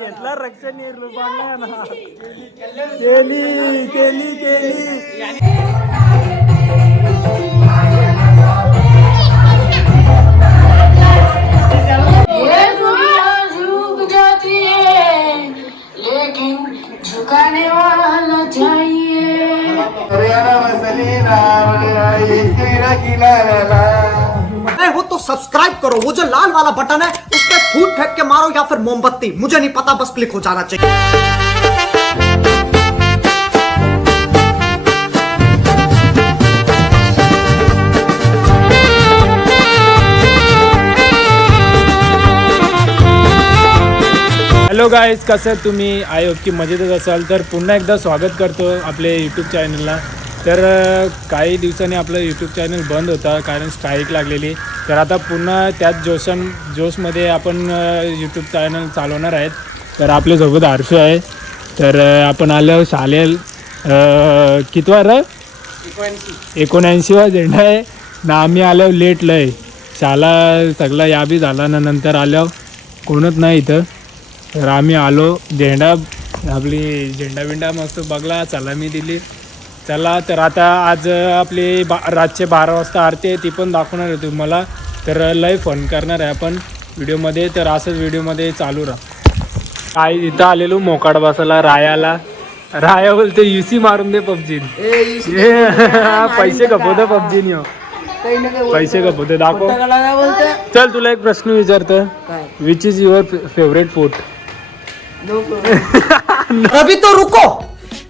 घेतला रक्षण केली केली केली. झुकाने वाला चाहिए. नए हो तो सब्सक्राइब करो, वो जो लाल वाला बटन है उस पर फूट फेंक के मारो या फिर मोमबत्ती, मुझे नहीं पता, बस क्लिक हो जाना चाहिए. हॅलो गाईज, कसं तुम्ही आय होप की मजेतच असाल. तर पुन्हा एकदा स्वागत करतो आपले यूट्यूब चॅनलला. तर काही दिवसांनी आपलं यूट्यूब चॅनल बंद होता कारण स्ट्राईक लागलेली. तर आता पुन्हा त्याच जोशमध्ये आपण यूट्यूब चॅनल चालवणार आहेत. तर आपल्यासोबत आरशू आहे. तर आपण आलो शालेय कितवा र 79वा झेंडा आहे ना. आम्ही आलो लेट लय, शाळा सगळा याबी झाला ना, नंतर आलो कोणच नाही इथं. तर आम्ही आलो, झेंडा आपली झेंडा मस्त बघला, सलामी दिली. चला तर आता आज आपली रातचे 12 वाजता आरती आहे, ती पण दाखवणार आहे तुम्हाला. तर लय फन करणार आहे आपण व्हिडिओमध्ये. तर असंच व्हिडिओमध्ये चालू राहा. काही इथं आलेलो मोकाड बसायला राया बोलते UC मारून दे पबजी. पैसे कपवतं पबजी पैसे कपवते. दाखव. चल तुला एक प्रश्न विचारतो, which is your favourite food? अभी तो रुको,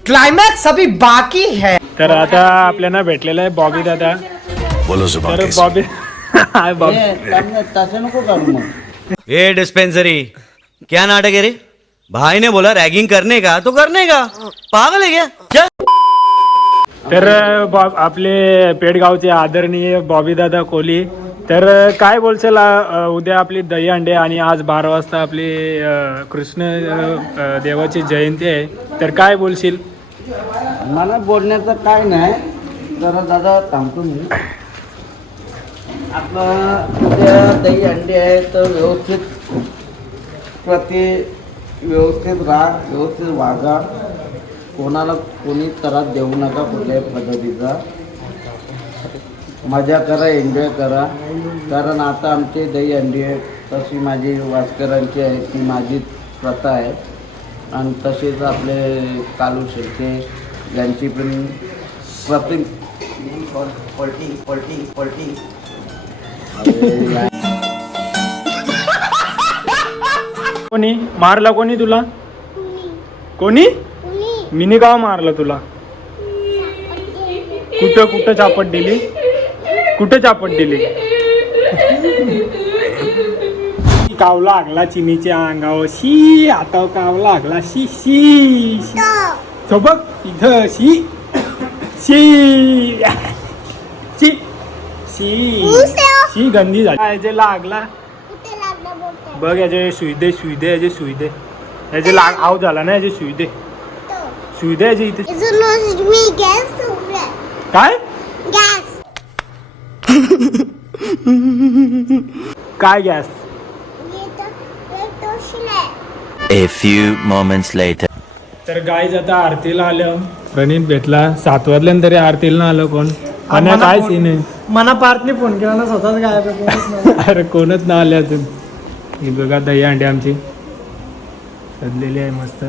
क्लाइमैक्स अभी बाकी है. तर आता आपल्याला भेटलेला आहे बॉबी दादा. तर बॉबी ये डिस्पेंसरी क्या नाटक है रे? भाई ने बोला रैगिंग करने का तो करने का, पागल है क्या? तर आपले पेडगावचे आदरणीय बॉबी दादा कोहली. तर काय बोलशील, उद्या आपली दहीहंडी आणि आज 12 वाजता आपली कृष्ण देवाची जयंती आहे. तर काय बोलशील? मला बोलण्याचं काय नाही, जरा दादा थांबतो मी. आपलं उद्या दहीहंडी आहे, तर व्यवस्थित राहा, व्यवस्थित वागा. कोणाला कोणी त्रास देऊ नका कुठल्याही पद्धतीचा. मजा करा, एन्जॉय करा. कारण आता आमची दहीहंडी आहे, तशी माझी वास्करांची आहे, ती माझी प्रथा आहे. आणि तसेच आपले कालू शेळके यांची पण पलटी. कोणी मारला? कोणी तुला? कोणी? मिनी गाव मारलं तुला? कुठं चापट दिली? कुठं चापट दिली? काव लागला चिनीच्या अंगावर. शी आता काव लागला. शी शी शी बघ इथं. शी शी शी शी शी गंदी झाली. जे लागला बघ, याचे सुईदे याचे आव झाला ना, याचे सुईदे याचे इथे. काय काय gas? A few moments later. तर गाईज आता आरतीला आलं. प्रणित भेटला 7 वाजल्यानंतर तरी आरतीला आलं. कोण आणि काय सीन आहे? मना पार्थने फोन केला ना, स्वतःच गायब. अरे कोणच ना आले अजून. ही बघा दहीहंडी आमची सजलेली आहे मस्त.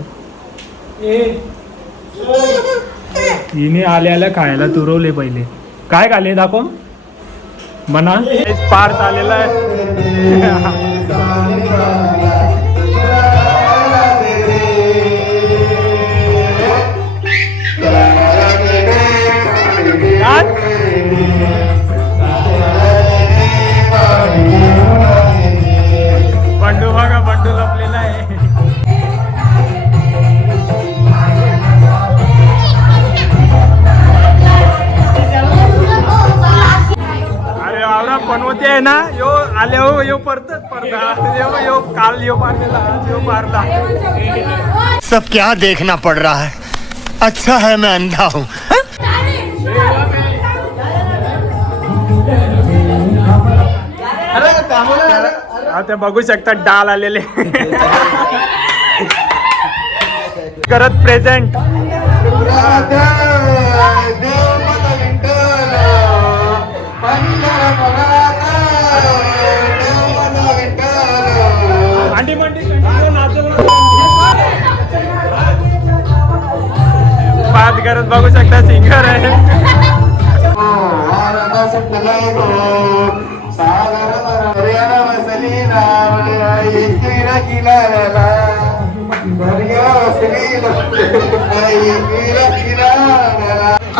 हिने आल्या खायला तुरवले पहिले. काय खाले दाखव मना. पार्थ आलेला आहे. बंडू बघा, बंडू लपलेला आहे. अरे आवरा पनवते आहे ना, यो आले हो, यो परतच पडता. यो काल यो मारलेला, आज यो मारला. सब क्या देखना पड़ रहा है? अच्छा है मैं अंधा हूँ. आता बघू शकता डाल आलेले करत प्रेझेंट. अंडी मंडी बात करत बघू शकता सिंगर आहे.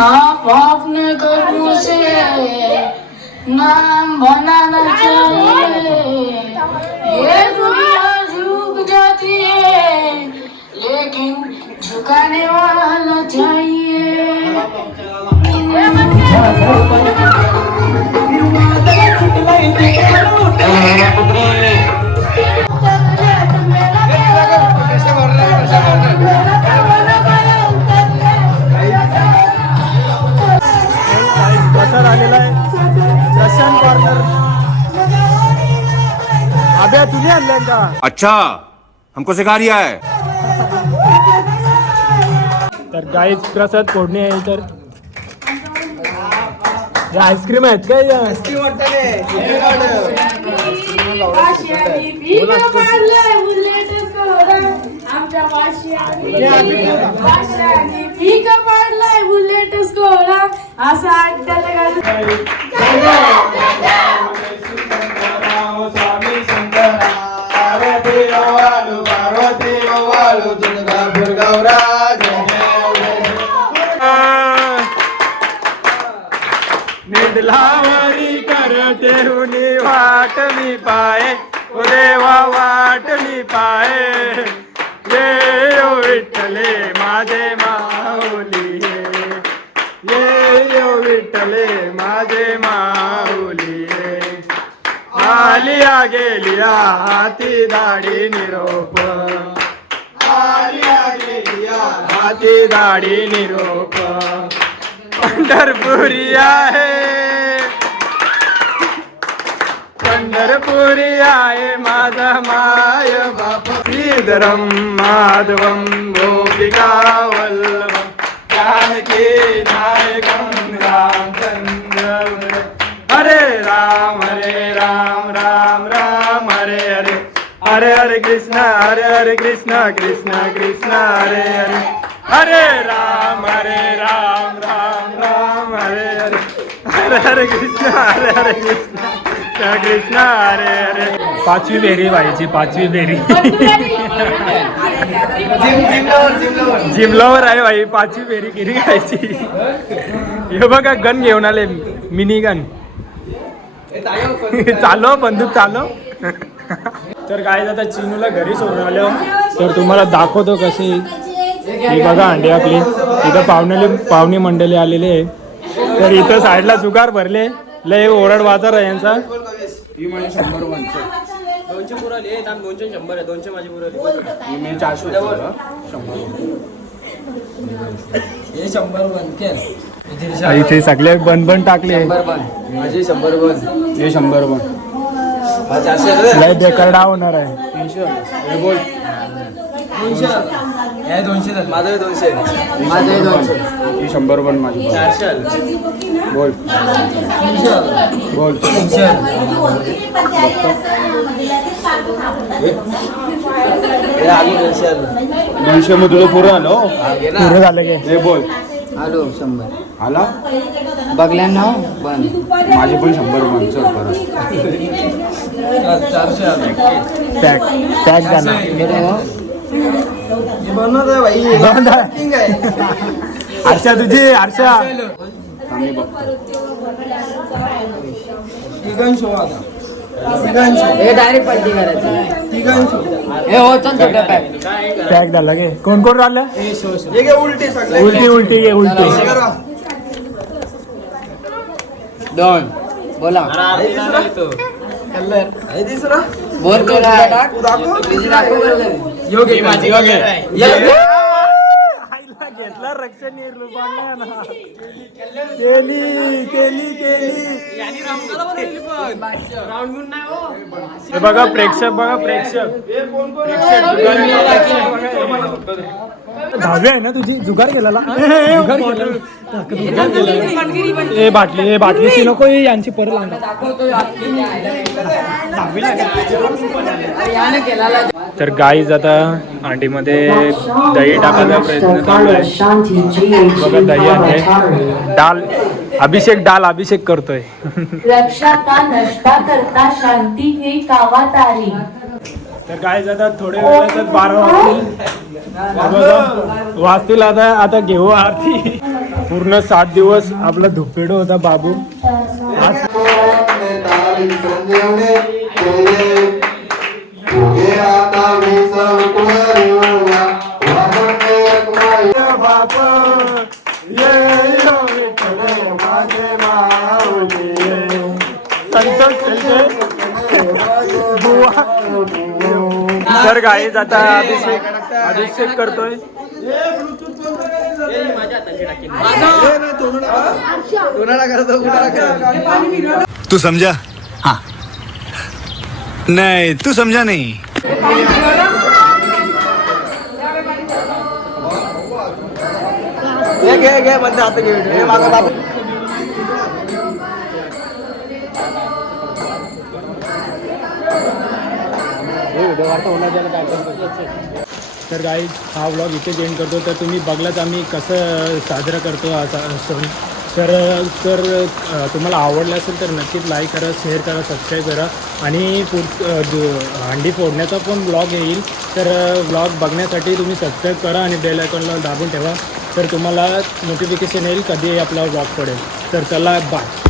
आप अपने कदमों से नाम बनाना चाहिए. ये दुनिया झुक जाती है लेकिन झुकाने वाला चाहिए. प्रसाद आलेला आहे दर्शन कॉर्नर. अभ्या तुम्ही आणलाय का? अच्छा हमको सिखा रिया है. तर गाईज प्रसाद फोडणी आहे. तर या आईस्क्रीम आहेत काय? निडलावरी करते हुनी वाट मी पाय ओ देवा वाट मी पाय. ये ओ विठ्ठले माझे माऊली ये ओ विठ्ठले माझे माऊली. आलिया गेलिया हाती दाढी निरोप आलिया गेलिया हाती दाढी निरोप. पंढरपुरी आहे पंढरपुरी आहे माझा माय बाप. श्रीधरम माधवम गोपिका वल्लभम जानकी नायकम रामचंद्र. हरे राम राम राम हरे हरे हरे हरे कृष्ण कृष्ण कृष्ण हरे हरे हरे राम राम राम हरे हरे हरे हरे कृष्ण कृष्ण हरे हरे. पाचवी फेरी व्हायची पाचवी फेरी. जिमलावर आहे भाई पाचवी फेरी गिरी खायची. हे बघा गन घेऊन आले मिनी गन. चालो बंदूक चालो. तर काय आता चिनूला घरी सोडून आलो. तर तुम्हाला दाखवतो कशी ही बघा अंडी आपली. इथं पाहुणे मंडळी आलेले आहे. तर इथं साईडला जुगार भरले लय ओरड वाजार आहे यांचा. इथे सगळे बन टाकले. हे 100 बन लय बेकार डाव होणार आहे. 200 माझं 200 100 बन माझी. 400 बोल बोल 200 मग तुझं पुरं आलो पुरं झालं गे. हे बोल आलो 100 आला बघल्यान पण माझे पण 100 बन. चल परत 400 आलो. टॅग जाणार बनवत आहे भाई. आरशा तुझी आरशा हे डायरेक्ट पार्टी करायची. हे हो चल छोट्या पॅक टॅग झाला गे. कोण कोण राहिलं? उलटी उलटी घे उलटी. 2 बोला बोल कर. कसला रक्षण केली केली केली. हे बघा प्रेक्षक, बघा प्रेक्षक. दहावी आहे ना तुझी? जुगार केलेला ए बाटलीची नको यांची परत तर गाईज आता अंडीमध्ये दही टाकायचा प्रयत्न चालू आहे. बघा दही आहे. डाल अभिषेक करतोय. रक्षा का नष्टा करता शांती ही कामात आली. तर गाईज आता थोड्या वेळात 12 वाजतील. आता घेऊ आरती. पूर्ण 7 दिवस आपला धुपेडो होता बाबू. आज तर गाईज आता अभिषेक करतोय. तू समझा? हाँ. नहीं, तू समझा नहीं. तर गाईज हा व्लॉग इथे एंड करतो. तर तुम्ही बघलाच आम्ही कसं साजरा करतो हा सण. तर तुम्हाला आवडलं असेल तर नक्कीच लाईक करा, शेअर करा, सबस्क्राईब करा. आणि हंडी फोडण्याचा पण व्लॉग येईल. तर व्लॉग बघण्यासाठी तुम्ही सबस्क्राईब करा आणि बेल आयकॉनला दाबून ठेवा. तर तुम्हाला नोटिफिकेशन येईल कधी आपला व्लॉग पडेल. तर चला बाय.